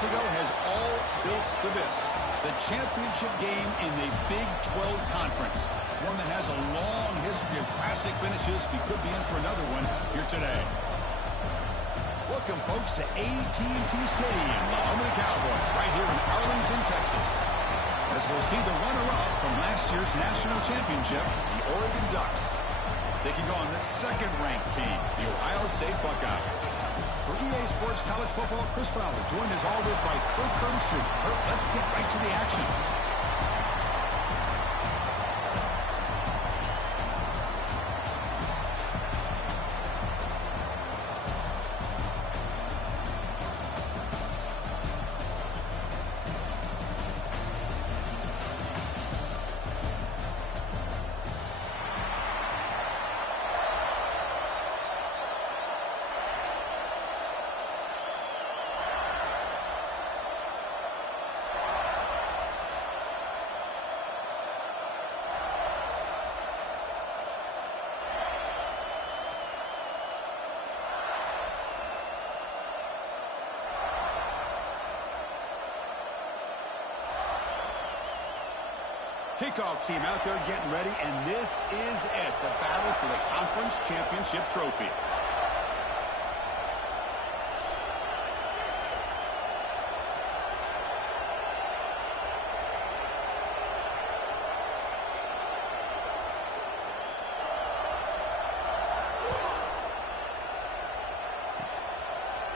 ago has all built for this. The championship game in the Big 12 Conference. One that has a long history of classic finishes. We could be in for another one here today. Welcome, folks, to AT&T Stadium, the home of the Cowboys, right here in Arlington, Texas. As we'll see the runner-up from last year's national championship, the Oregon Ducks, taking on the second-ranked team, the Ohio State Buckeyes. For EA Sports College Football, Chris Fowler, joined as always by Kurt Kernstrom. Kurt, let's get right to the action. Kickoff team out there getting ready, and this is it, the battle for the conference championship trophy.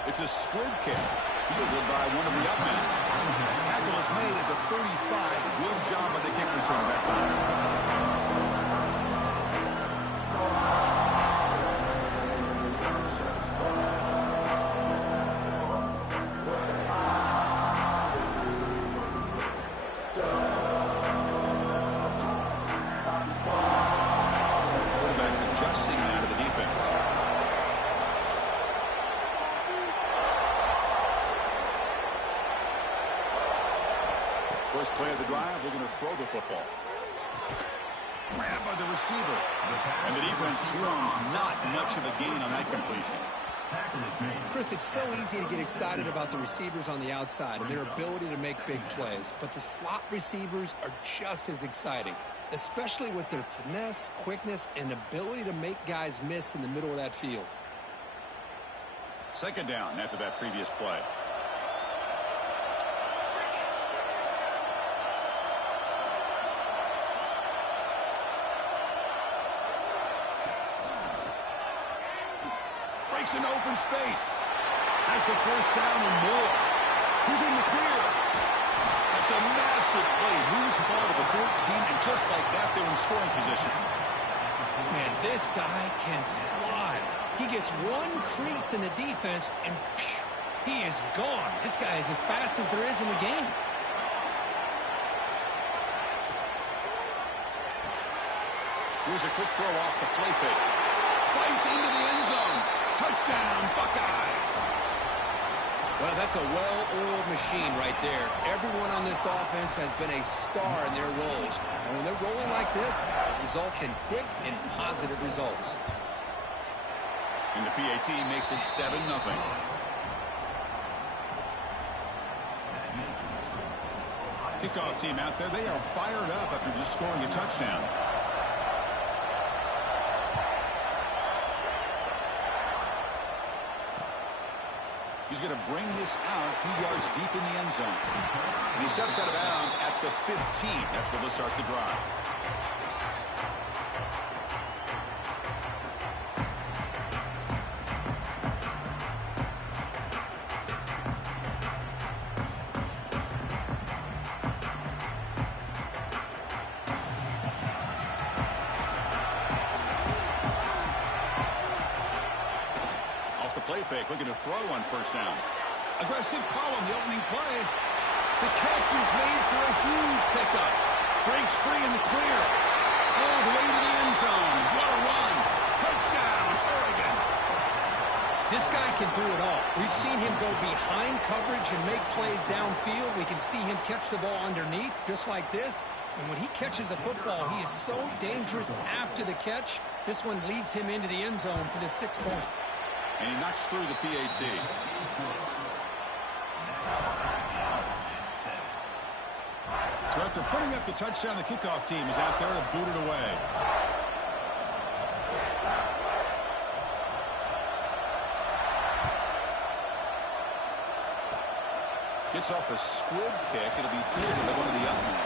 It's a squib kick, fielded by one of the up men. Tackle is made at the 35. Good job by the kick return that time. Quarterback adjusting now to the defense. First play of the drive, they're going to throw the football. Grabbed by the receiver. And the defense swarms, not much of a gain on that completion. Chris, it's so easy to get excited about the receivers on the outside and their ability to make big plays. But the slot receivers are just as exciting, especially with their finesse, quickness, and ability to make guys miss in the middle of that field. Second down after that previous play. Breaks an open space. Has the first down and more. Who's in the clear? That's a massive play. Moves the ball to the 14, and just like that, they're in scoring position. Man, this guy can fly. He gets one crease in the defense, and phew, he is gone. This guy is as fast as there is in the game. Here's a quick throw off the play fake. Fights into the end zone. Touchdown, Buckeyes. Well, that's a well-oiled machine right there. Everyone on this offense has been a star in their roles. And when they're rolling like this, it results in quick and positive results. And the PAT makes it 7-0. Kickoff team out there, they are fired up after just scoring a touchdown. He's going to bring this out a few yards deep in the end zone. And he steps out of bounds at the 15. That's where they'll start the drive. Play fake, looking to throw on first down. Aggressive call on the opening play. The catch is made for a huge pickup. Breaks free in the clear. All the way to the end zone. What a run. Touchdown, Oregon. This guy can do it all. We've seen him go behind coverage and make plays downfield. We can see him catch the ball underneath, just like this. And when he catches a football, he is so dangerous after the catch. This one leads him into the end zone for the 6 points. And he knocks through the PAT. So after putting up the touchdown, the kickoff team is out there to boot it away. Gets off a squib kick. It'll be fielded by one of the young men.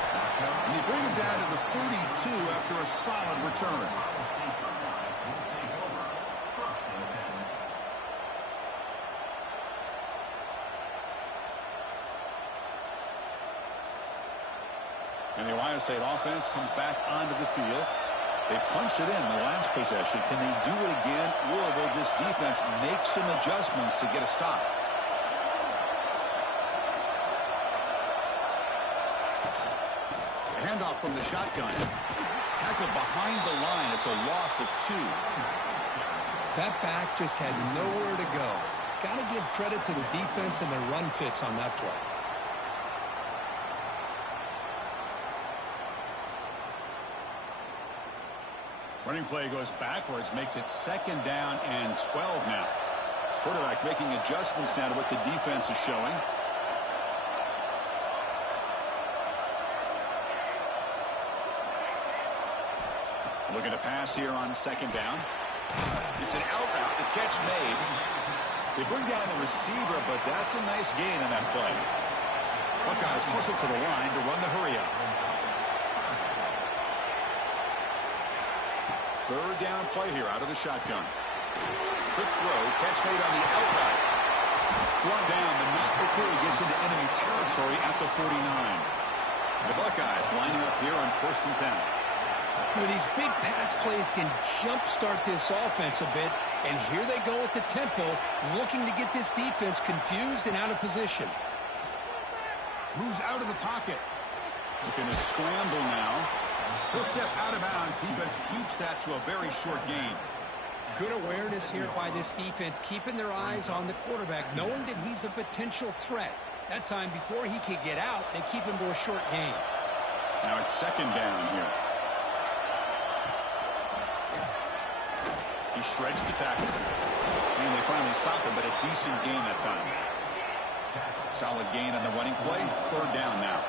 And they bring him down to the 42 after a solid return. And the Ohio State offense comes back onto the field. They punched it in the last possession. Can they do it again, or will this defense make some adjustments to get a stop? Handoff from the shotgun. Tackled behind the line. It's a loss of 2. That back just had nowhere to go. Got to give credit to the defense and their run fits on that play. Running play goes backwards, makes it 2nd down and 12 now. Quarterback making adjustments now to what the defense is showing. Looking to pass here on 2nd down. It's an out route. The catch made. They bring down the receiver, but that's a nice gain on that play. Buckeyes hustle to the line to run the hurry up. 3rd down play here out of the shotgun. Quick throw. Catch made on the out route. Brought down, but not before he gets into enemy territory at the 49. The Buckeyes lining up here on 1st and 10. Well, these big pass plays can jumpstart this offense a bit, and here they go at the tempo, looking to get this defense confused and out of position. Moves out of the pocket. Looking to scramble now. He'll step out of bounds. Defense keeps that to a very short gain. Good awareness here by this defense, keeping their eyes on the quarterback, knowing that he's a potential threat. That time, before he could get out, they keep him to a short gain. Now it's 2nd down here. He shreds the tackle. And they finally stop him, but a decent gain that time. Solid gain on the running play. 3rd down now.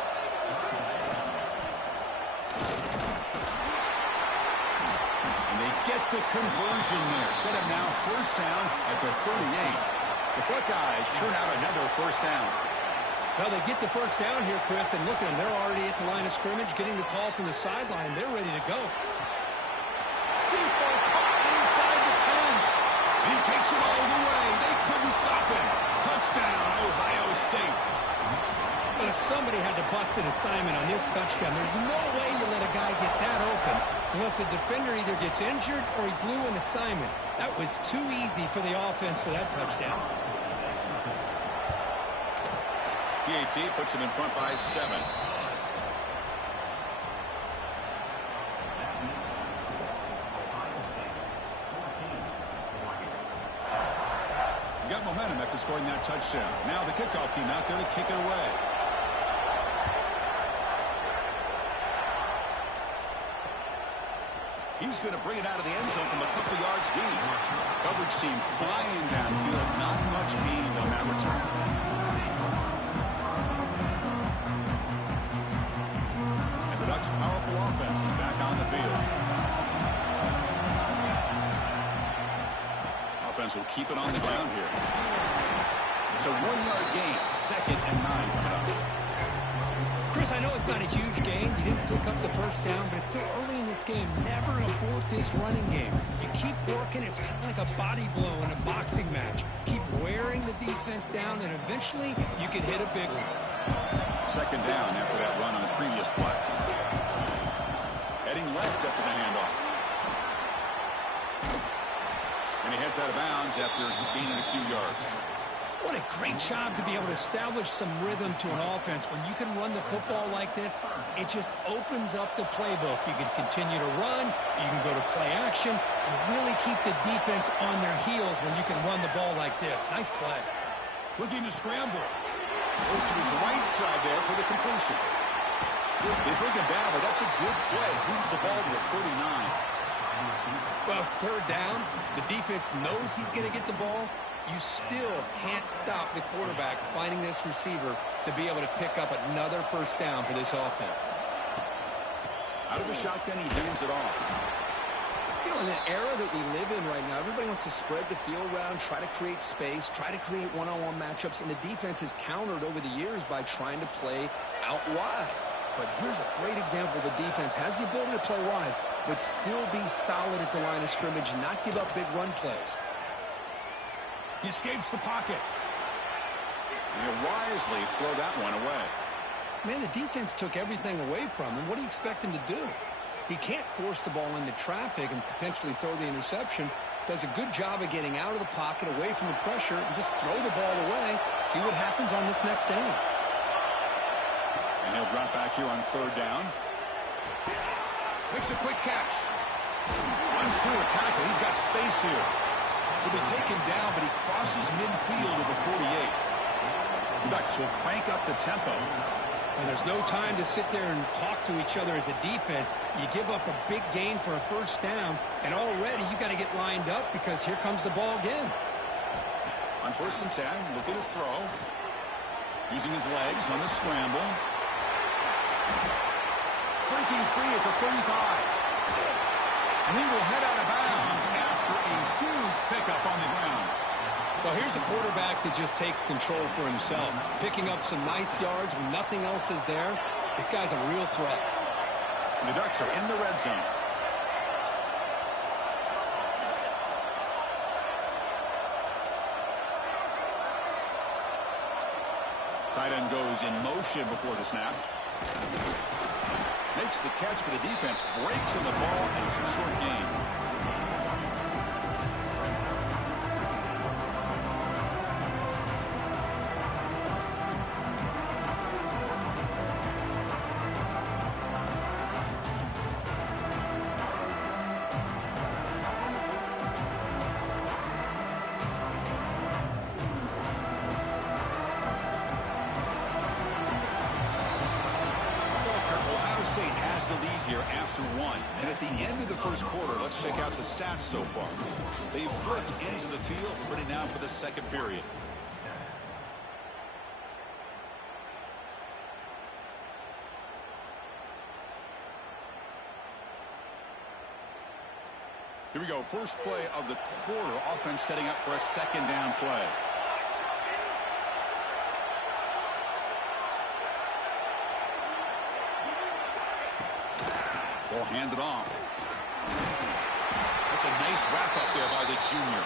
And they get the conversion there. Set him now 1st down at the 38. The Buckeyes churn out another 1st down. Well, they get the 1st down here, Chris, and look at them. They're already at the line of scrimmage, getting the call from the sideline. They're ready to go. He takes it all the way. They couldn't stop him. Touchdown, Ohio State. But somebody had to bust an assignment on this touchdown. There's no way you let a guy get that open unless the defender either gets injured or he blew an assignment. That was too easy for the offense for that touchdown. PAT puts him in front by 7. Got momentum after scoring that touchdown. Now the kickoff team out there to kick it away. He's going to bring it out of the end zone from a couple yards deep. Coverage team flying downfield. Not much gained on that return. And the Ducks' powerful offense is back on the field. Offense will keep it on the ground here. It's a 1-yard gain. 2nd and 9 coming up. Chris, I know it's not a huge gain. You didn't pick up the 1st down, but it's still early in this game. Never abort this running game. You keep working. It's kind of like a body blow in a boxing match. Keep wearing the defense down, and eventually you can hit a big one. 2nd down after that run on the previous play. Heading left after the handoff. And he heads out of bounds after gaining a few yards. What a great job to be able to establish some rhythm to an offense. When you can run the football like this, it just opens up the playbook. You can continue to run. You can go to play action. You really keep the defense on their heels when you can run the ball like this. Nice play. Looking to scramble. Goes to his right side there for the completion. They bring him down, but that's a good play. Moves the ball to the 39. Well, it's 3rd down. The defense knows he's going to get the ball. you still can't stop the quarterback finding this receiver to be able to pick up another first down for this offense. Out of the shotgun, he hands it off. You know, in the era that we live in right now, everybody wants to spread the field around, try to create space, try to create one-on-one matchups, and the defense has countered over the years by trying to play out wide. But here's a great example. The defense has the ability to play wide, but still be solid at the line of scrimmage, not give up big run plays. He escapes the pocket. And he'll wisely throw that one away. Man, the defense took everything away from him. What do you expect him to do? He can't force the ball into traffic and potentially throw the interception. Does a good job of getting out of the pocket, away from the pressure, and just throw the ball away. See what happens on this next down. And he'll drop back here on third down. Makes a quick catch. Runs through a tackle. He's got space here. He'll be taken down, but he crosses midfield at the 48. The Ducks will crank up the tempo. And there's no time to sit there and talk to each other as a defense. You give up a big gain for a first down, and already you got to get lined up because here comes the ball again. On 1st and 10, looking to throw. Using his legs on the scramble. Breaking free at the 35. And he will head out of bounds after a huge pickup on the ground. Well, here's a quarterback that just takes control for himself. Picking up some nice yards when nothing else is there. This guy's a real threat. And the Ducks are in the red zone. Tight end goes in motion before the snap. Makes the catch, but the defense breaks in the ball, and it's a short gain. The lead here after one. And at the end of the first quarter, let's check out the stats so far. They've flipped into the field, ready now for the second period. Here we go. First play of the quarter. Offense setting up for a second down play. Ball handed off. That's a nice wrap up there by the junior.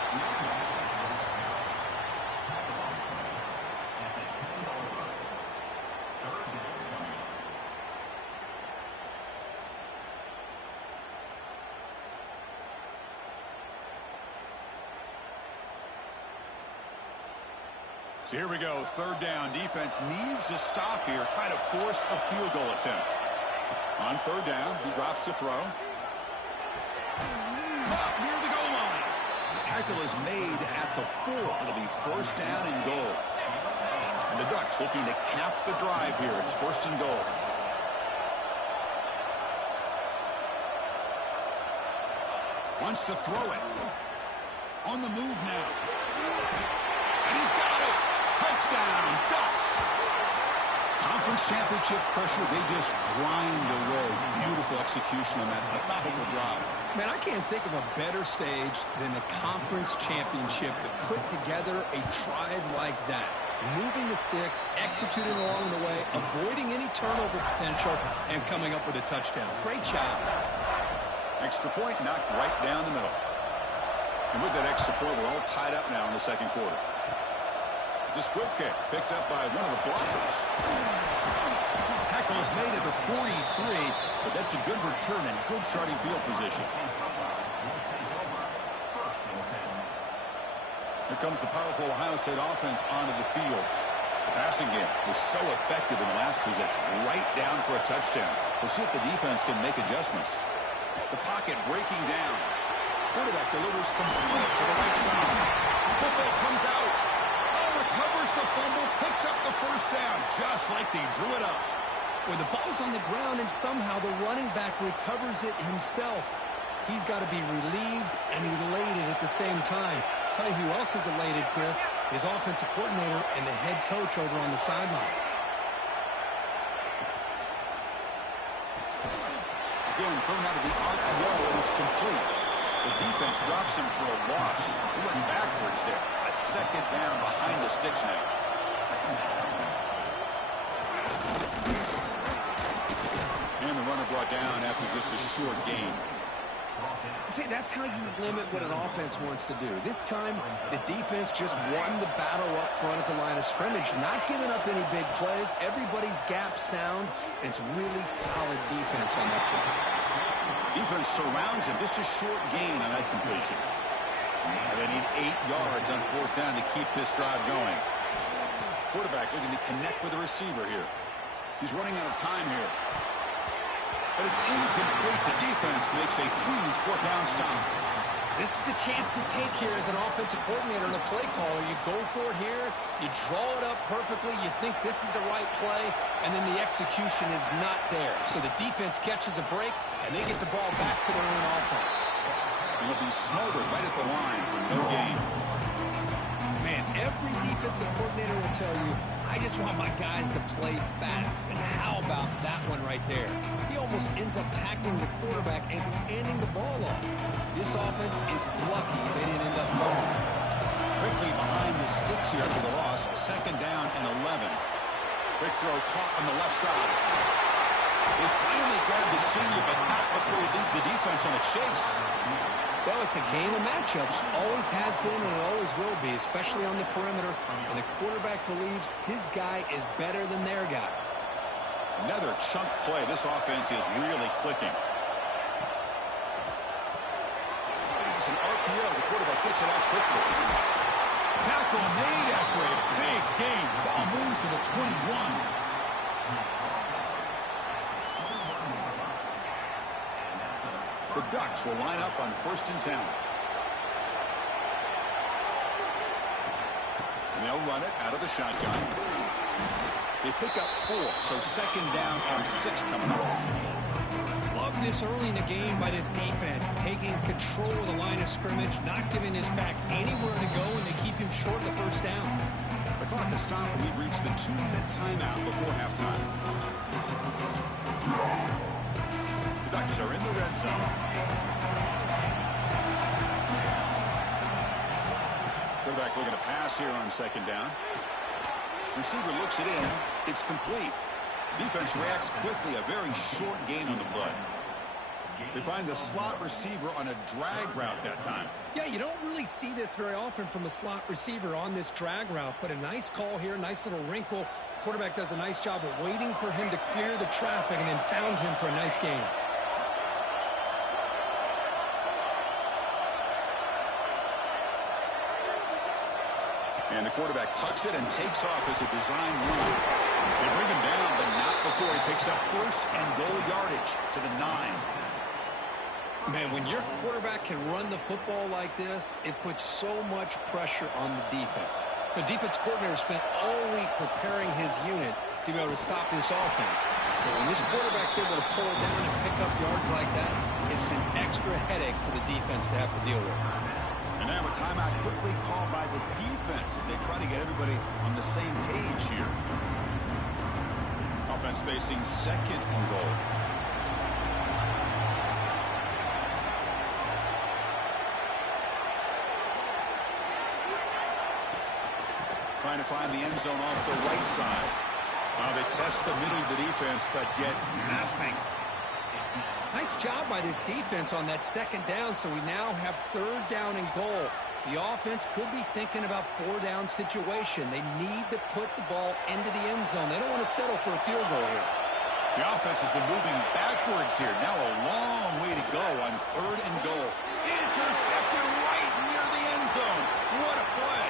So here we go. Third down. Defense needs a stop here. Try to force a field goal attempt. On third down, he drops to throw. Caught near the goal line. The tackle is made at the 4. It'll be first down and goal. And the Ducks looking to cap the drive here. It's first and goal. Wants to throw it. On the move now. And he's got it. Touchdown, Ducks. Conference championship pressure, they just grind away. Beautiful execution on that methodical drive. Man, I can't think of a better stage than the conference championship to put together a drive like that. Moving the sticks, executing along the way, avoiding any turnover potential, and coming up with a touchdown. Great job. Extra point knocked right down the middle. And with that extra point, we're all tied up now in the second quarter. It's a squib kick picked up by one of the blockers. Tackle is made at the 43, but that's a good return and good starting field position. Here comes the powerful Ohio State offense onto the field. The passing game was so effective in the last possession, right down for a touchdown. We'll see if the defense can make adjustments. The pocket breaking down. Quarterback delivers complete to the right side. Football comes out. Recovers the fumble, picks up the first down, just like they drew it up. Well, the ball's on the ground, and somehow the running back recovers it himself. He's got to be relieved and elated at the same time. Tell you who else is elated, Chris, his offensive coordinator and the head coach over on the sideline. Again, thrown out of the RPO, and it's complete. The defense drops him for a loss. He went backwards there. A second down behind the sticks now. And the runner brought down after just a short gain. See, that's how you limit what an offense wants to do. This time, the defense just won the battle up front at the line of scrimmage, not giving up any big plays. Everybody's gap sound, and it's really solid defense on that play. Defense surrounds him. Just a short gain on that completion. And they need 8 yards on 4th down to keep this drive going. Quarterback looking to connect with the receiver here. He's running out of time here. But it's incomplete. The defense makes a huge 4th down stop. This is the chance you take here as an offensive coordinator and a play caller. You go for it here. You draw it up perfectly. You think this is the right play, and then the execution is not there. So the defense catches a break, and they get the ball back to their own offense. And it'll be smothered right at the line for no gain. Man, every defensive coordinator will tell you, I just want my guys to play fast. And how about that one right there? He almost ends up tackling the quarterback as he's handing the ball off. This offense is lucky they didn't end up fumbling. Quickly behind the sticks here after the loss. 2nd down and 11. Quick throw caught on the left side. They finally grabbed the senior, but not before he leads the defense on a chase. Well, it's a game of matchups. Always has been and it always will be, especially on the perimeter. And the quarterback believes his guy is better than their guy. Another chunk play. This offense is really clicking. It's an RPO. The quarterback gets it out quickly. Tackle made after a big gain. Ball moves to the 21. The Ducks will line up on 1st and 10. And they'll run it out of the shotgun. They pick up 4, so 2nd down and 6 coming up. Love this early in the game by this defense, taking control of the line of scrimmage, not giving this back anywhere to go, and they keep him short of the 1st down. The clock has stopped, and we've reached the 2-minute timeout before halftime. The Ducks are in the red zone. Quarterback looking to pass here on 2nd down. Receiver looks it in. It's complete. Defense reacts quickly. A very short gain on the play. They find the slot receiver on a drag route that time. Yeah, you don't really see this very often from a slot receiver on this drag route, but a nice call here, nice little wrinkle. Quarterback does a nice job of waiting for him to clear the traffic and then found him for a nice gain. And the quarterback tucks it and takes off as a design move. They bring him down, but not before he picks up 1st and goal yardage to the 9. Man, when your quarterback can run the football like this, it puts so much pressure on the defense. The defense coordinator spent all week preparing his unit to be able to stop this offense. But when this quarterback's able to pull it down and pick up yards like that, it's an extra headache for the defense to have to deal with. And now a timeout quickly called by the defense as they try to get everybody on the same page here. Offense facing 2nd and goal. Trying to find the end zone off the right side. They test the middle of the defense, but get nothing. Nice job by this defense on that 2nd down, so we now have 3rd down and goal. The offense could be thinking about 4-down situation. They need to put the ball into the end zone. They don't want to settle for a field goal here. The offense has been moving backwards here. Now a long way to go on 3rd and goal. Intercepted right near the end zone. What a play.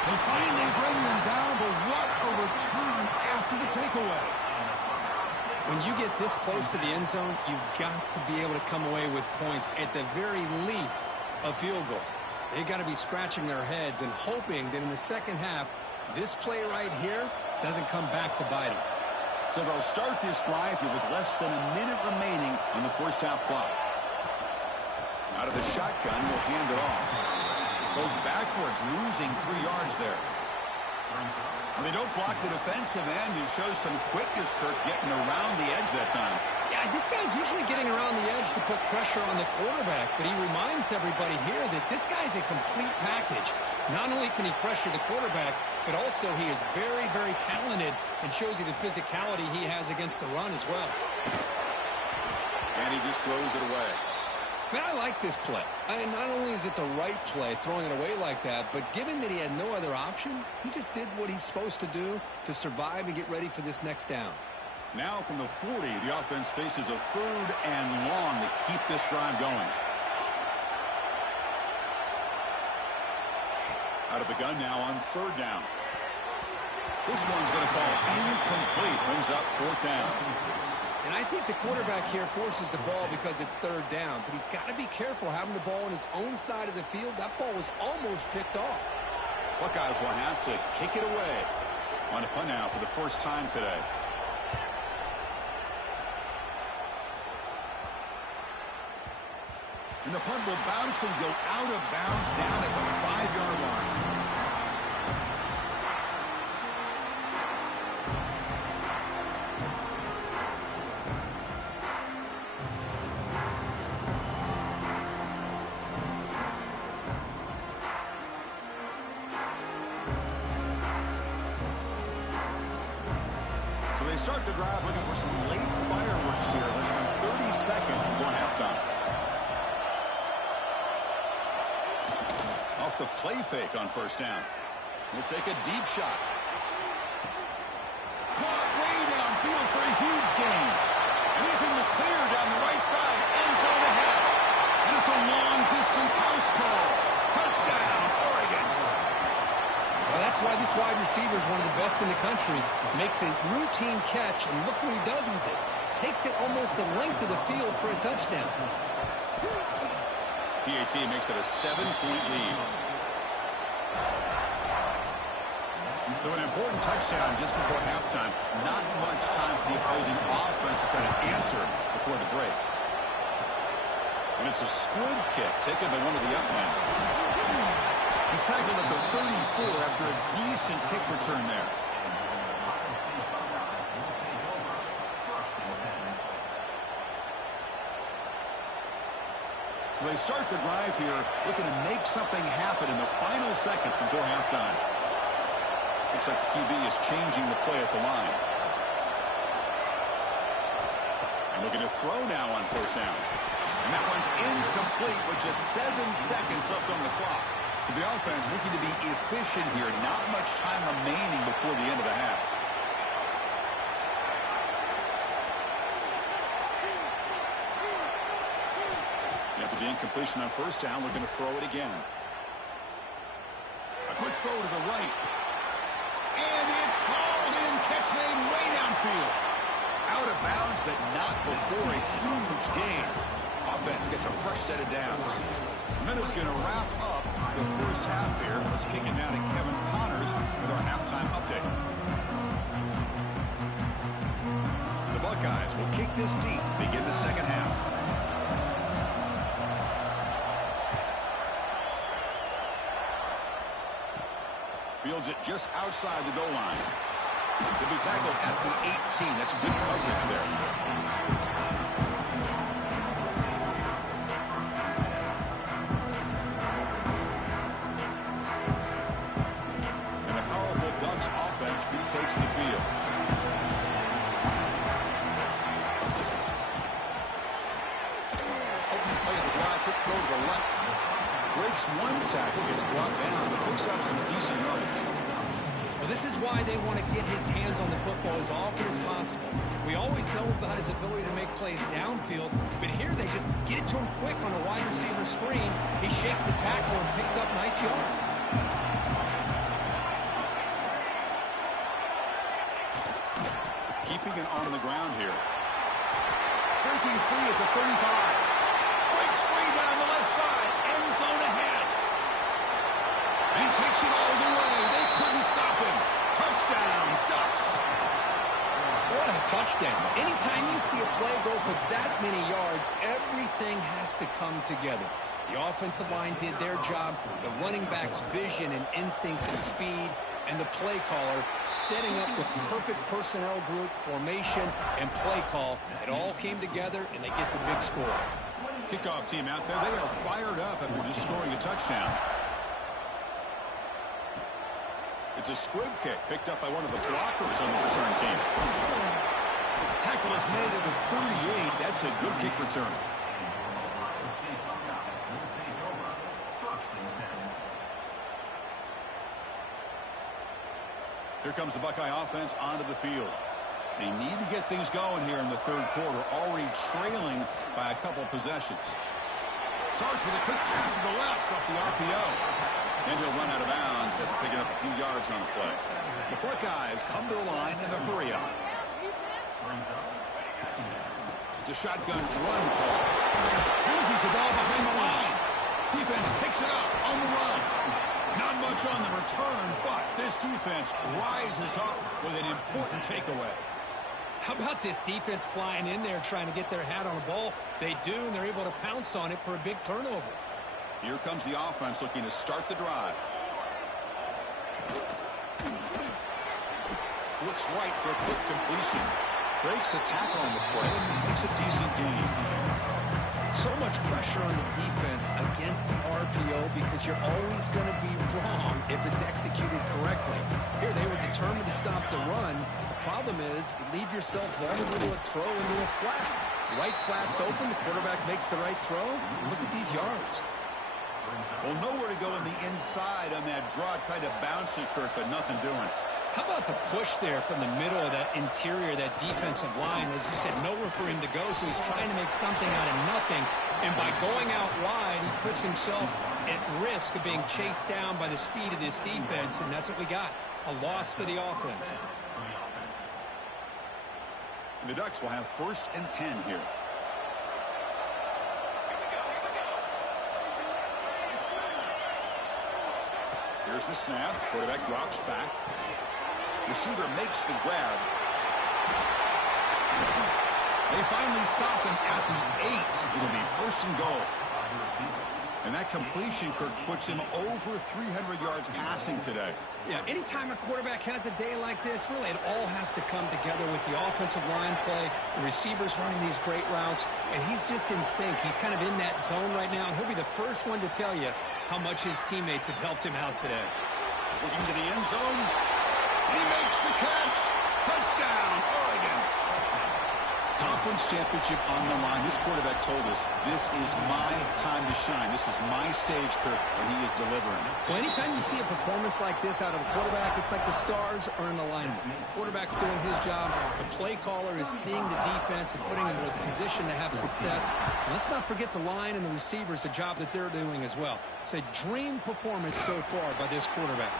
They finally bring him down, but what a return after the takeaway. When you get this close to the end zone, you've got to be able to come away with points, at the very least, a field goal. They've got to be scratching their heads and hoping that in the 2nd half, this play right here doesn't come back to bite them. So they'll start this drive here with less than a minute remaining on the first half clock. Out of the shotgun, he'll hand it off. Goes backwards, losing 3 yards there. And they don't block the defensive end. He shows some quickness, Kirk, getting around the edge that time. Yeah, this guy's usually getting around the edge to put pressure on the quarterback, but he reminds everybody here that this guy's a complete package. Not only can he pressure the quarterback, but also he is very, very talented and shows you the physicality he has against the run as well. And he just throws it away. Man, I like this play. Not only is it the right play, throwing it away like that, but given that he had no other option, he just did what he's supposed to do to survive and get ready for this next down. Now from the 40, the offense faces a 3rd and long to keep this drive going. Out of the gun now on 3rd down. This one's going to fall incomplete. Brings up 4th down. And I think the quarterback here forces the ball because it's 3rd down. But he's got to be careful having the ball on his own side of the field. That ball was almost picked off. Buckeyes will have to kick it away. On a punt now for the first time today. And the punt will bounce and go out of bounds down at the 5-yard line. So they start the drive looking for some late fireworks here. Less than 30 seconds before halftime. Off the play fake on 1st down. We'll take a deep shot. Caught way downfield for a huge gain. And he's in the clear down the right side. End zone ahead. And it's a long-distance house call. Touchdown, Oregon. Well, that's why this wide receiver is one of the best in the country. Makes a routine catch, and look what he does with it. Takes it almost a length of the field for a touchdown. PAT makes it a 7-point lead. So an important touchdown just before halftime. Not much time for the opposing offense to try to answer before the break. And it's a squib kick taken by one of the up men. He's tackled at the 34 after a decent kick return there. So they start the drive here, looking to make something happen in the final seconds before halftime. Looks like the QB is changing the play at the line. And looking to throw now on 1st down. And that one's incomplete with just 7 seconds left on the clock. So the offense looking to be efficient here. Not much time remaining before the end of the half. After the incompletion on 1st down, we're going to throw it again. A quick throw to the right. And it's hauled in. Catch made way downfield. Out of bounds, but not before a huge gain. Offense gets a fresh set of downs. Minute's going to wrap up the first half here. Let's kick it now to Kevin Connors with our halftime update. The Buckeyes will kick this deep, begin the second half. Fields it just outside the goal line. He'll be tackled at the 18. That's good coverage there. And the powerful Ducks offense retakes the field. Open play at the drive, quick throw to the left. Breaks one tackle, gets brought down, but picks up some decent yardage. Well, this is why they want to get his hands on the football as often as possible. We always know about his ability to make plays downfield, but here they just get it to him quick on a wide receiver screen. He shakes the tackle and picks up nice yards. Keeping it on the ground here. Breaking free at the 35. Breaks free down the left side. End zone ahead. And he takes it all the way. They couldn't stop him. Touchdown, Ducks. What a touchdown. Anytime you see a play go for that many yards, everything has to come together. The offensive line did their job, the running back's vision and instincts and speed, and the play caller setting up the perfect personnel group, formation, and play call. It all came together, and they get the big score. Kickoff team out there, they are fired up after just scoring a touchdown. It's a squib kick picked up by one of the blockers on the return team. Tackle is made at the 38. That's a good kick return. Here comes the Buckeye offense onto the field. They need to get things going here in the third quarter, already trailing by a couple possessions. Starts with a quick pass to the left off the RPO. And he'll run out of bounds after picking up a few yards on the play. The Buckeyes come to the line in the hurry-up. It's a shotgun run call. Loses the ball behind the line. Defense picks it up on the run. Not much on the return, but this defense rises up with an important takeaway. How about this defense flying in there trying to get their hat on the ball? They do, and they're able to pounce on it for a big turnover. Here comes the offense looking to start the drive. Looks right for a quick completion. Breaks a tackle on the play and makes a decent gain. So much pressure on the defense against the RPO because you're always going to be wrong if it's executed correctly. Here, they were determined to stop the run. The problem is you leave yourself vulnerable to a throw into a flat. Right flat's open. The quarterback makes the right throw. Look at these yards. Well, nowhere to go on the inside on that draw. Tried to bounce it, Kurt, but nothing doing. How about the push there from the middle of that interior, that defensive line? As you said, nowhere for him to go, so he's trying to make something out of nothing. And by going out wide, he puts himself at risk of being chased down by the speed of this defense, and that's what we got, a loss for the offense. And the Ducks will have 1st and 10 here. Here's the snap. Quarterback drops back. Receiver makes the grab. They finally stop him at the 8. It'll be 1st and goal. And that completion, Kirk, puts him over 300 yards passing today. Yeah, anytime a quarterback has a day like this, really, it all has to come together with the offensive line play, the receivers running these great routes, and he's just in sync. He's kind of in that zone right now, and he'll be the first one to tell you how much his teammates have helped him out today. Looking to the end zone. He makes the catch. Touchdown, Oregon. Conference championship on the line. This quarterback told us, this is my time to shine. This is my stage, Kirk, and he is delivering. Well, anytime you see a performance like this out of a quarterback, it's like the stars are in alignment. The quarterback's doing his job. The play caller is seeing the defense and putting him in a position to have success. And let's not forget the line and the receivers, the job that they're doing as well. It's a dream performance so far by this quarterback.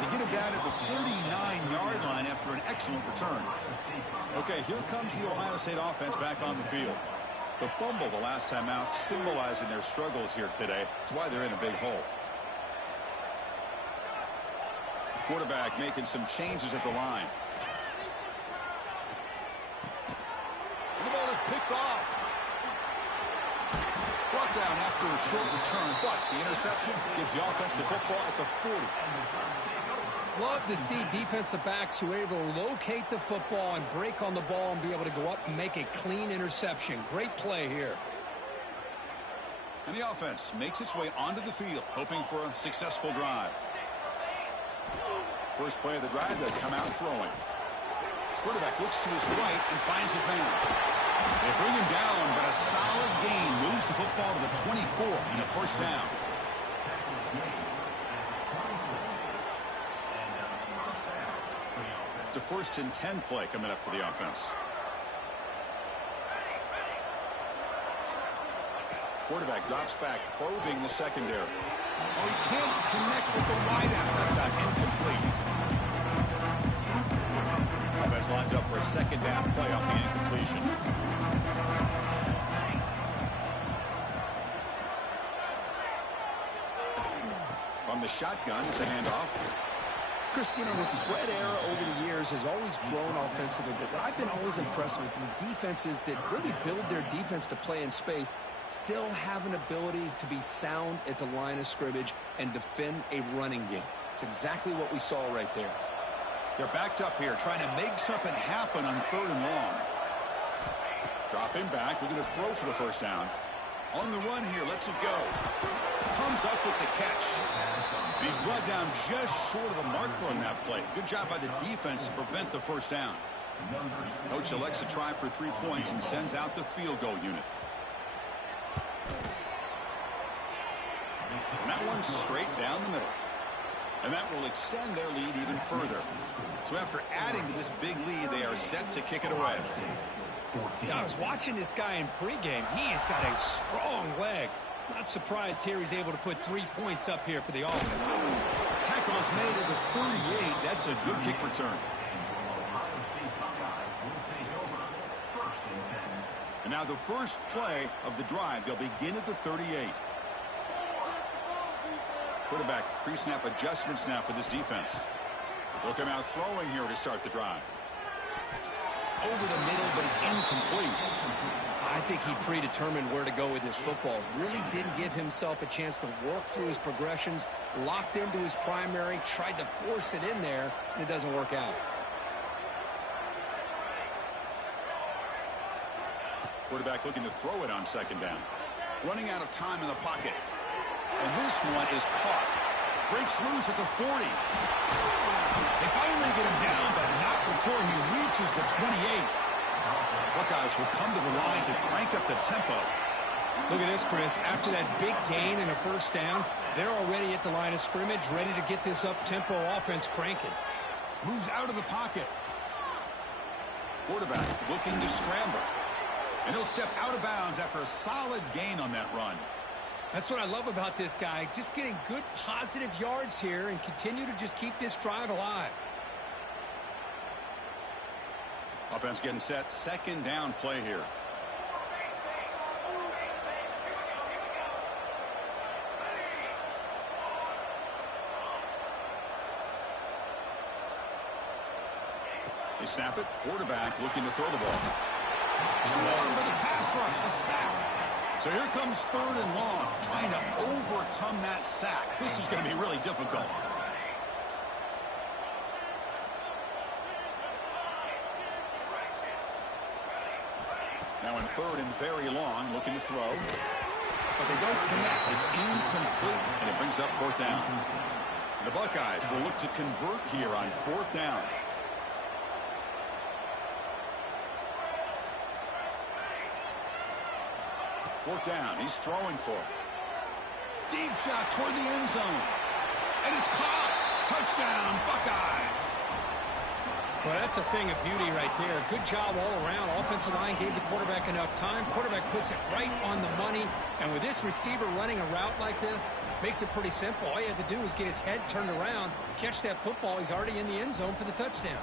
They get him down at the 39-yard line after an excellent return. Okay, here comes the Ohio State offense back on the field. The fumble the last time out, symbolizing their struggles here today. That's why they're in a big hole. Quarterback making some changes at the line. And the ball is picked off. Brought down after a short return, but the interception gives the offense the football at the 40. Love to see defensive backs who are able to locate the football and break on the ball and be able to go up and make a clean interception. Great play here. And the offense makes its way onto the field, hoping for a successful drive. First play of the drive, they'll come out throwing. Quarterback looks to his right and finds his man. They bring him down, but a solid gain moves the football to the 24 and a 1st down. It's a 1st and 10 play coming up for the offense. Quarterback drops back, probing the secondary. Oh, he can't connect with the wideout that time. Incomplete. Offense lines up for a 2nd down play off the incompletion. From the shotgun, it's a handoff. Chris, you know, the spread era over the years has always grown offensively, but what I've been always impressed with defenses that really build their defense to play in space still have an ability to be sound at the line of scrimmage and defend a running game. It's exactly what we saw right there. They're backed up here, trying to make something happen on 3rd and long. Drop him back. Looking to throw for the first down. On the run here, lets it go. Comes up with the catch. And he's brought down just short of the marker on that play. Good job by the defense to prevent the first down. Coach elects to try for 3 points and sends out the field goal unit. And that one's straight down the middle. And that will extend their lead even further. So after adding to this big lead, they are set to kick it away. I was watching this guy in pregame. He has got a strong leg. Not surprised here he's able to put 3 points up here for the offense. Tackle is made at the 38. That's a good kick return. And now the first play of the drive. They'll begin at the 38. Quarterback pre-snap adjustments now for this defense. They'll come out throwing here to start the drive. Over the middle, but it's incomplete. I think he predetermined where to go with his football. Really didn't give himself a chance to work through his progressions. Locked into his primary, tried to force it in there, and it doesn't work out. Quarterback looking to throw it on 2nd down. Running out of time in the pocket. And this one is caught. Breaks loose at the 40. They finally get him down, but not before he reaches the 28. Buckeyes will come to the line to crank up the tempo. Look at this, Chris. After that big gain and a first down, they're already at the line of scrimmage, ready to get this up-tempo offense cranking. Moves out of the pocket. Quarterback looking to scramble. And he'll step out of bounds after a solid gain on that run. That's what I love about this guy. Just getting good positive yards here and continue to just keep this drive alive. Offense getting set. 2nd down play here. They snap it. Quarterback looking to throw the ball. Swarmed by the pass rush. A sack. So here comes 3rd and long, trying to overcome that sack. This is going to be really difficult. Now in 3rd and very long, looking to throw. But they don't connect. It's incomplete, and it brings up 4th down. The Buckeyes will look to convert here on 4th down. Fourth down. He's throwing for it. Deep shot toward the end zone. And it's caught. Touchdown, Buckeyes. Well, that's a thing of beauty right there. Good job all around. Offensive line gave the quarterback enough time. Quarterback puts it right on the money. And with this receiver running a route like this, makes it pretty simple. All you have to do is get his head turned around, catch that football. He's already in the end zone for the touchdown.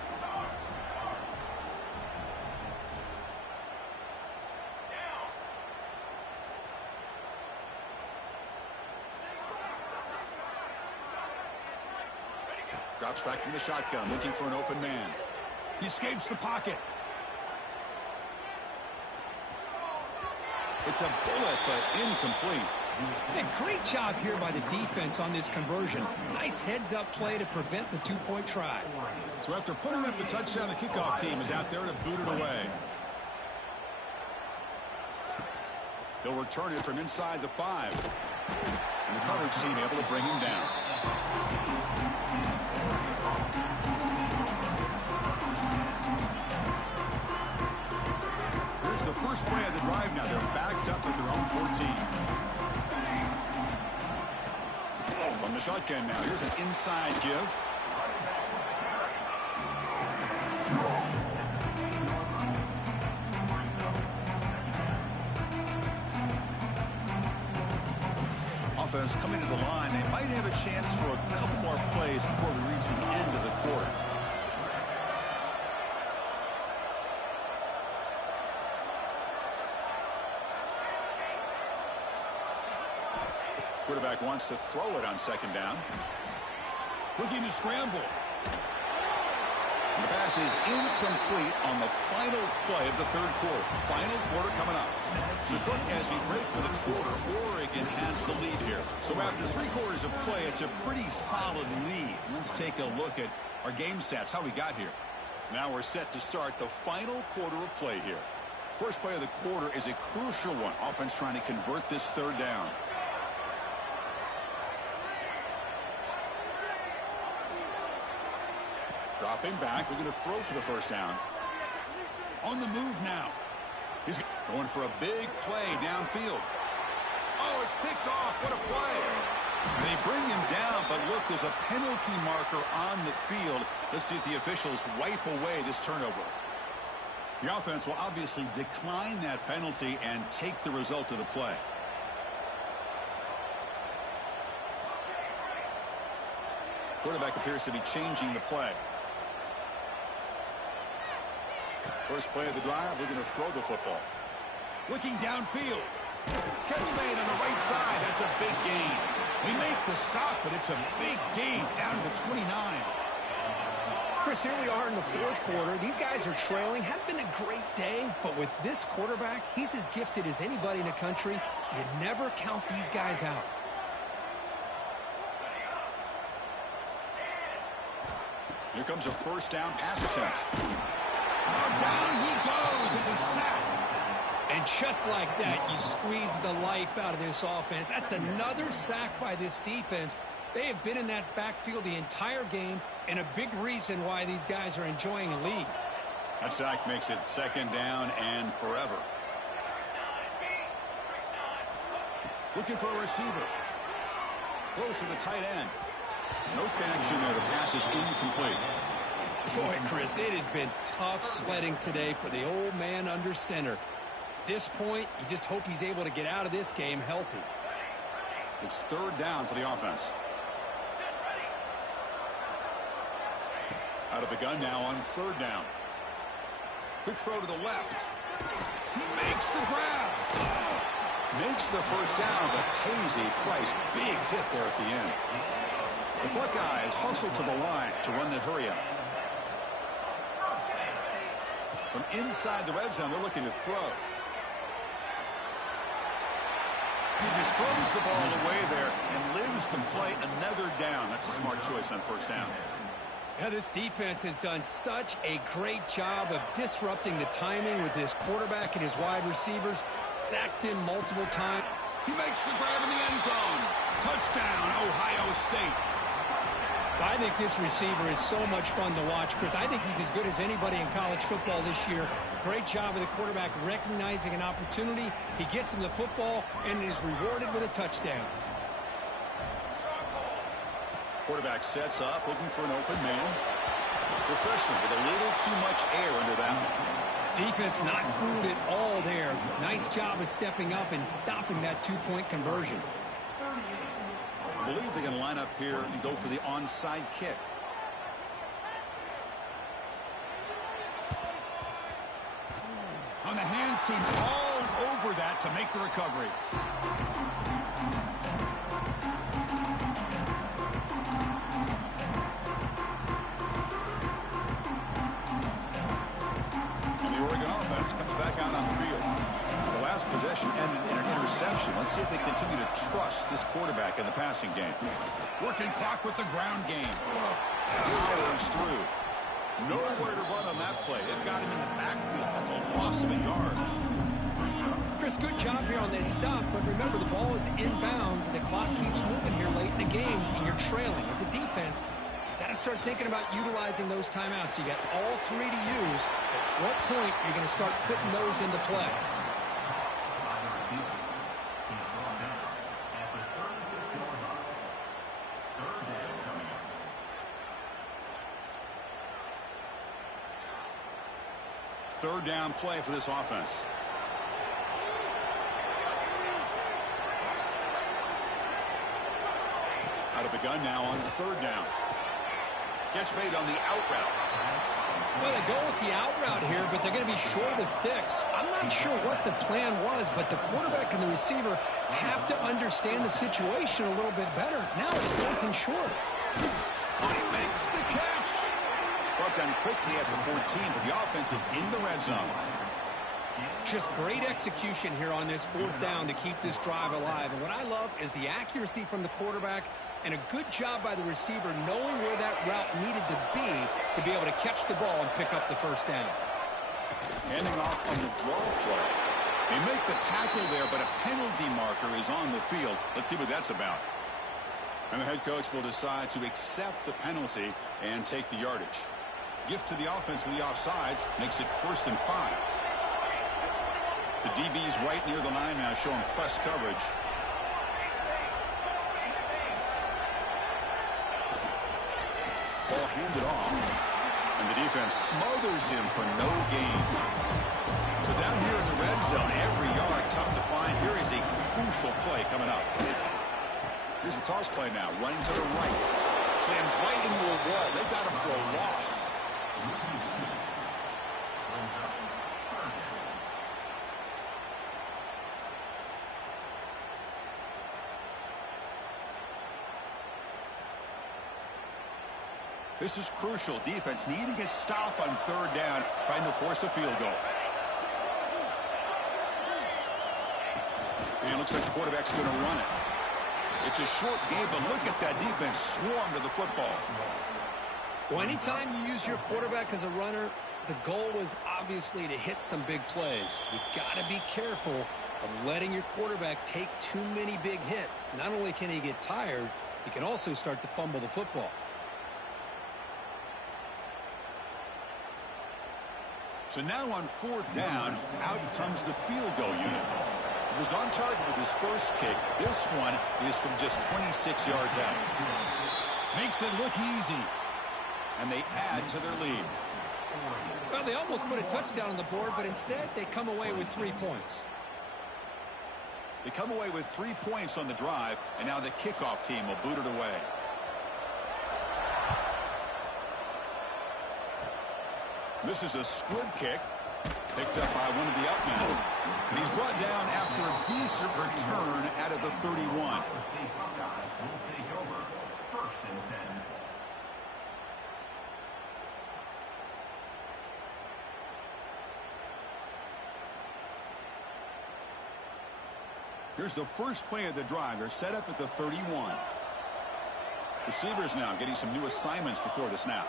Drops back from the shotgun, looking for an open man. He escapes the pocket. It's a bullet, but incomplete. And great job here by the defense on this conversion. Nice heads-up play to prevent the 2-point try. So after putting up the touchdown, the kickoff team is out there to boot it away. They'll return it from inside the 5. And the coverage team able to bring him down. Here's the first play of the drive now. They're backed up at their own 14. From the shotgun now. Here's an inside give. Offense coming to the line. They might have a chance for a couple more plays before we reach the end of the quarter. Quarterback wants to throw it on 2nd down. Looking to scramble. The pass is incomplete on the final play of the third quarter. Final quarter coming up. So, Cook, as we break for the quarter, Oregon has the lead here. So after 3 quarters of play, it's a pretty solid lead. Let's take a look at our game stats, how we got here. Now we're set to start the final quarter of play here. First play of the quarter is a crucial one. Offense trying to convert this third down. Dropping back, looking to throw for the first down. On the move now. He's going for a big play downfield. Oh, it's picked off. What a play. And they bring him down, but look, there's a penalty marker on the field. Let's see if the officials wipe away this turnover. The offense will obviously decline that penalty and take the result of the play. Quarterback appears to be changing the play. First play of the drive, looking to throw the football. Looking downfield. Catch made on the right side. That's a big gain. They make the stop, but it's a big gain down to the 29. Chris, here we are in the fourth quarter. These guys are trailing. Hadn't been a great day, but with this quarterback, he's as gifted as anybody in the country. You never count these guys out. Here comes a first down pass attempt. Oh, down he goes. It's a sack. And just like that, you squeeze the life out of this offense. That's another sack by this defense. They have been in that backfield the entire game, and a big reason why these guys are enjoying a lead. That sack makes it second down and forever. Looking for a receiver. Close to the tight end. No connection there. The pass is incomplete. Boy, Chris, it has been tough sledding today for the old man under center. At this point, you just hope he's able to get out of this game healthy. It's third down for the offense. Out of the gun now on third down. Quick throw to the left. He makes the grab. Makes the first down, but pays a price. Big hit there at the end. The Buckeyes hustle to the line to run the hurry-up. From inside the red zone, they're looking to throw. He just throws the ball away there and lives to play another down. That's a smart choice on first down. Yeah, this defense has done such a great job of disrupting the timing with his quarterback and his wide receivers. Sacked him multiple times. He makes the grab in the end zone. Touchdown, Ohio State. I think this receiver is so much fun to watch, Chris. I think he's as good as anybody in college football this year. Great job of the quarterback recognizing an opportunity. He gets him the football and is rewarded with a touchdown. Quarterback sets up, looking for an open man. The freshman with a little too much air under that one. Defense not fooled at all there. Nice job of stepping up and stopping that two-point conversion. I believe they're going to line up here and go for the onside kick. On the hands team, all over that to make the recovery. And the Oregon offense comes back out on the field. The last possession ended in an interception. Let's see if they continue to trust this quarterback in the passing game. Working clock with the ground game. Powers through. Nowhere to run on that play. They've got him in the backfield. That's a loss of a yard. Chris, good job here on this stop, but remember the ball is inbounds and the clock keeps moving here late in the game and you're trailing. As a defense, you got to start thinking about utilizing those timeouts. You got all three to use. At what point are you going to start putting those into play? Third down play for this offense. Out of the gun now on third down. Catch made on the out route. Well, they go with the out route here, but they're going to be short of the sticks. I'm not sure what the plan was, but the quarterback and the receiver have to understand the situation a little bit better. Now it's fourth and short. He makes the catch. Brought down quickly at the 14, but the offense is in the red zone. Just great execution here on this fourth down to keep this drive alive. And what I love is the accuracy from the quarterback and a good job by the receiver knowing where that route needed to be able to catch the ball and pick up the first down. Handing off on the draw play. They make the tackle there, but a penalty marker is on the field. Let's see what that's about. And the head coach will decide to accept the penalty and take the yardage. Gift to the offense with the offsides makes it 1st and 5. The DB's right near the line now, showing press coverage. Ball handed off, and the defense smothers him for no gain. So down here in the red zone, every yard tough to find. Here is a crucial play coming up. Here's the toss play now, running to the right. Slams right into a wall. They got him for a loss. This is crucial. Defense needing a stop on 3rd down, trying to force a field goal. And it looks like the quarterback's going to run it. It's a short game, but look at that defense swarm to the football. Well, anytime you use your quarterback as a runner, the goal is obviously to hit some big plays. You got to be careful of letting your quarterback take too many big hits. Not only can he get tired, he can also start to fumble the football. So now on 4th down, out comes the field goal unit. He was on target with his first kick. This one is from just 26 yards out. Makes it look easy. And they add to their lead. Well, they almost put a touchdown on the board, but instead they come away with 3 points. They come away with 3 points on the drive, and now the kickoff team will boot it away. This is a squib kick, picked up by one of the up men. And he's brought down after a decent return out of the 31. Here's the first play of the drive. They're set up at the 31. Receivers now getting some new assignments before the snap.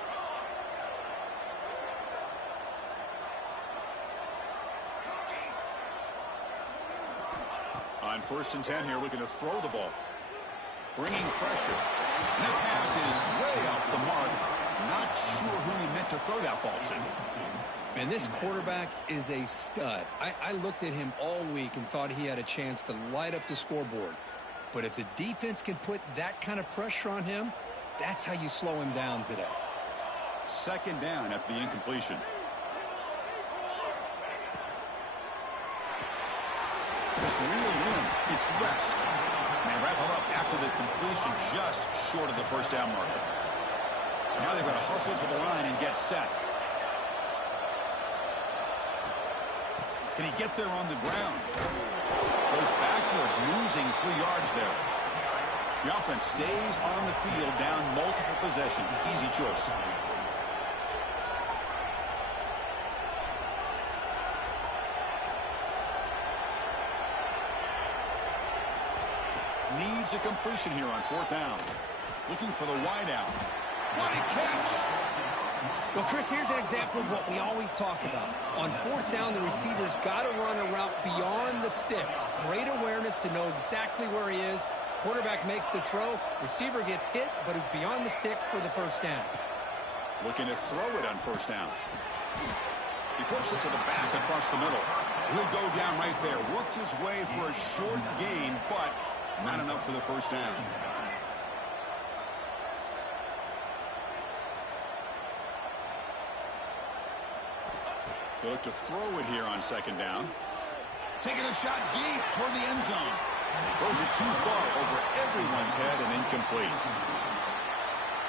On 1st and 10 here, looking to throw the ball. Bringing pressure. And that pass is way off the mark. Not sure who he meant to throw that ball to. And this quarterback is a stud. I looked at him all week and thought he had a chance to light up the scoreboard. But if the defense can put that kind of pressure on him, that's how you slow him down today. 2nd down after the incompletion. It's real in. It's rest. And they wrap him up after the completion just short of the 1st down marker. Now they've got to hustle to the line and get set. Can he get there on the ground? Goes backwards, losing 3 yards there. The offense stays on the field, down multiple possessions. Easy choice. Needs a completion here on 4th down. Looking for the wideout. What a catch! Well, Chris, here's an example of what we always talk about. On 4th down, the receiver's got to run a route beyond the sticks. Great awareness to know exactly where he is. Quarterback makes the throw. Receiver gets hit, but is beyond the sticks for the 1st down. Looking to throw it on 1st down. He flips it to the back across the middle. He'll go down right there. Worked his way for a short gain, but not enough for the 1st down. They look to throw it here on 2nd down. Taking a shot deep toward the end zone. Throws it too far over everyone's head and incomplete.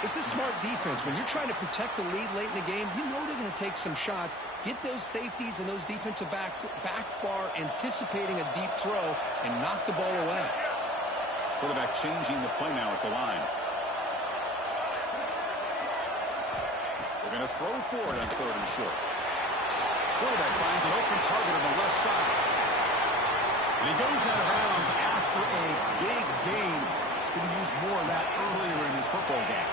This is smart defense. When you're trying to protect the lead late in the game, you know they're going to take some shots. Get those safeties and those defensive backs back far, anticipating a deep throw, and knock the ball away. Quarterback changing the play now at the line. going to throw for it on 3rd and short. Quarterback finds an open target on the left side. And he goes out of bounds after a big gain. Could have used more of that earlier in his football game.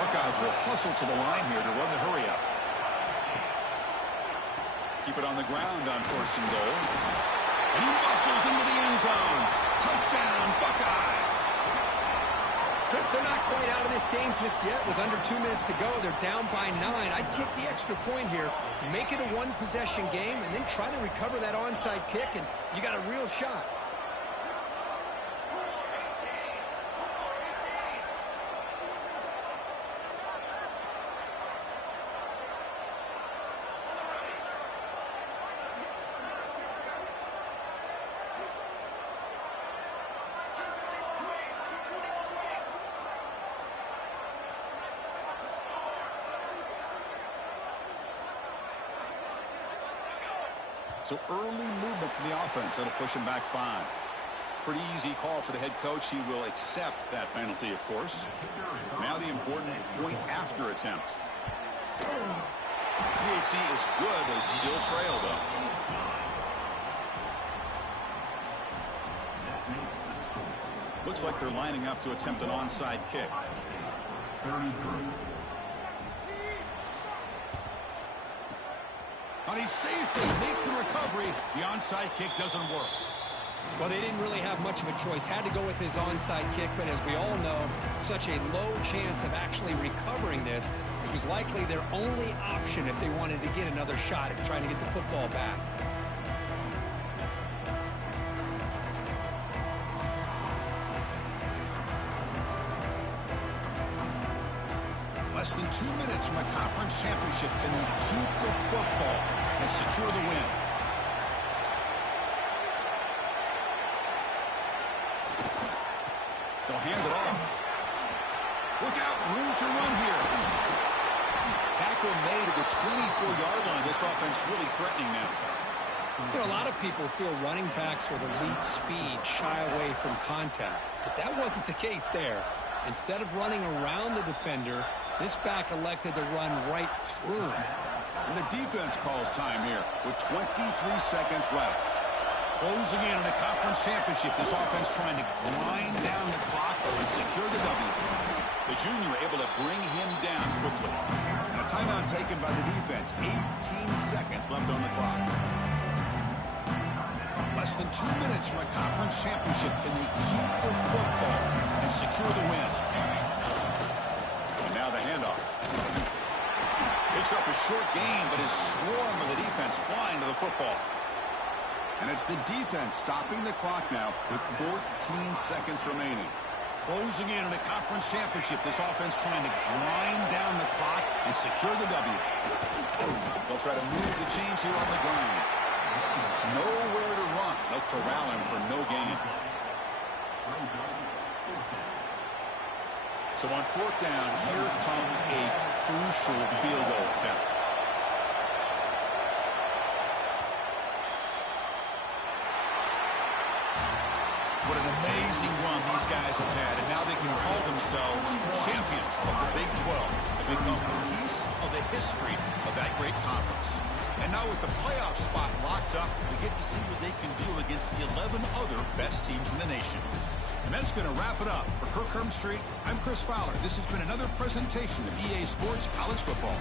Buckeyes will hustle to the line here to run the hurry up. Keep it on the ground on 1st and goal. And he muscles into the end zone. Touchdown, Buckeyes. Chris, they're not quite out of this game just yet. With under 2 minutes to go, they're down by 9. I'd kick the extra point here, make it a one-possession game, and then try to recover that onside kick, and you got a real shot. So early movement from the offense. That'll push him back 5. Pretty easy call for the head coach. He will accept that penalty, of course. Now the important point after attempt. THC is good. They still trail, though. Looks like they're lining up to attempt an onside kick. And he safely makes the recovery. The onside kick doesn't work. Well, they didn't really have much of a choice. Had to go with his onside kick, but as we all know, such a low chance of actually recovering this. It was likely their only option if they wanted to get another shot at trying to get the football back. Less than 2 minutes from a conference championship, and they keep the football and secure the win. They'll hand it off. Look out, room to run here. Tackle made at the 24-yard line. This offense really threatening now. You know, a lot of people feel running backs with elite speed shy away from contact, but that wasn't the case there. Instead of running around the defender, this back elected to run right through him. And the defense calls time here with 23 seconds left. Closing in on a conference championship, this offense trying to grind down the clock and secure the W. The junior able to bring him down quickly. And a timeout taken by the defense. 18 seconds left on the clock. Less than 2 minutes from a conference championship, and they keep the football and secure the win. And now the handoff. Picks up a short gain, but his swarm of the defense flying to the football. And it's the defense stopping the clock now with 14 seconds remaining. Closing in on a conference championship, this offense trying to grind down the clock and secure the W. They'll try to move the chains here on the grind. Nowhere to run. They'll corral him for no gain. So on 4th down, here comes a crucial field goal attempt. What an amazing run these guys have had, and now they can call themselves champions of the Big 12 and become a piece of the history of that great conference. And now with the playoff spot locked up, we get to see what they can do against the 11 other best teams in the nation. And that's going to wrap it up. For Kirk Street, I'm Chris Fowler. This has been another presentation of EA Sports College Football.